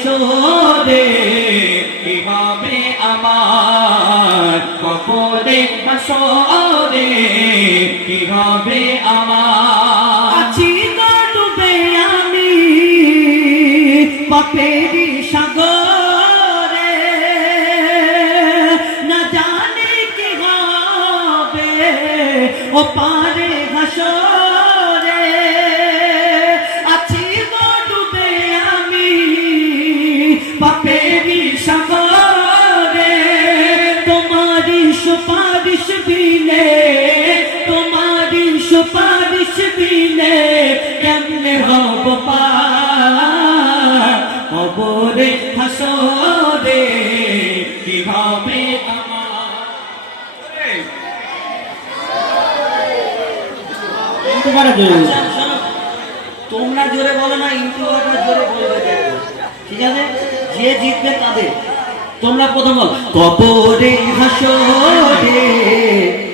হাসরে কি হবে আমার কবরে হাসরে কি হবে আমার আছি না ডুবে আমি পাপেরি সাগরে। না জানি কি হবে ও পারে হাসরে দিলে তোমার সুপারিশ দিলে কেমনে হব পাবরে হাসরে কীভাবে তোমরা জোরে বলো। না ইন্টুবারটা জোরে বলবে ঠিক আছে? যে জিতবে তাদের। তোমরা প্রথম বল কপরে হাসরে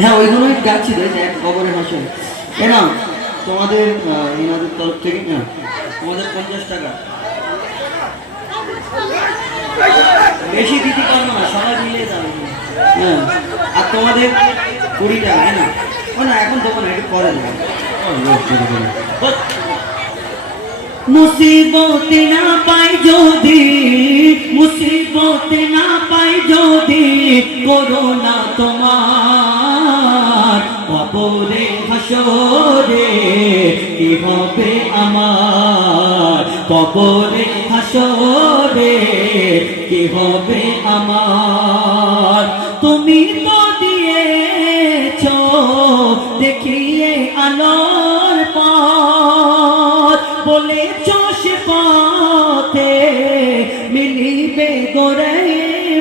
হ্যাঁ ওইগুলোই যাচ্ছি রে এক কবরে হাসরে। এ না, তোমাদের এনাদের তরফ থেকে, না, তোমাদের পঞ্চাশ টাকা। বেশি দিতে পারব না, সবাই মিলে যাবে হ্যাঁ আর তোমাদের কুড়ি টাকা না। ও না, এখন দেবো একটু পরে দেবো মুসিবত না পাই যদি, মুসিবত না পাই যদি, করোনা তোমার কবরে, হাসরে, কি হবে আমার? কবরে, হাসরে, কি হবে আমার? তুমি তো দিয়েছ, দেখিয়ে আলোর পথ। বলেছ সে পথে মিলিবে গোরে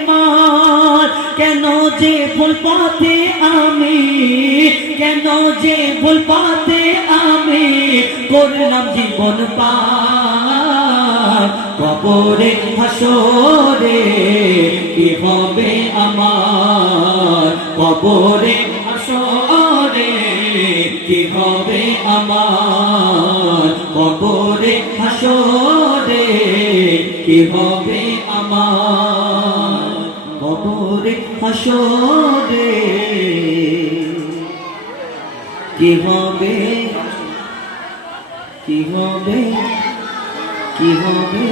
মার কেন যে ভুল পথে আমি কেন যে ভুল পথে আমি করলাম জীবন পার। হাসরে কি হবে আমার? কবরে, হাসরে কি হবে আমার? কবরে, হাসরে কি হবে আমার? কবরে, হাসরে কি হবে? কি হবে? কি হবে?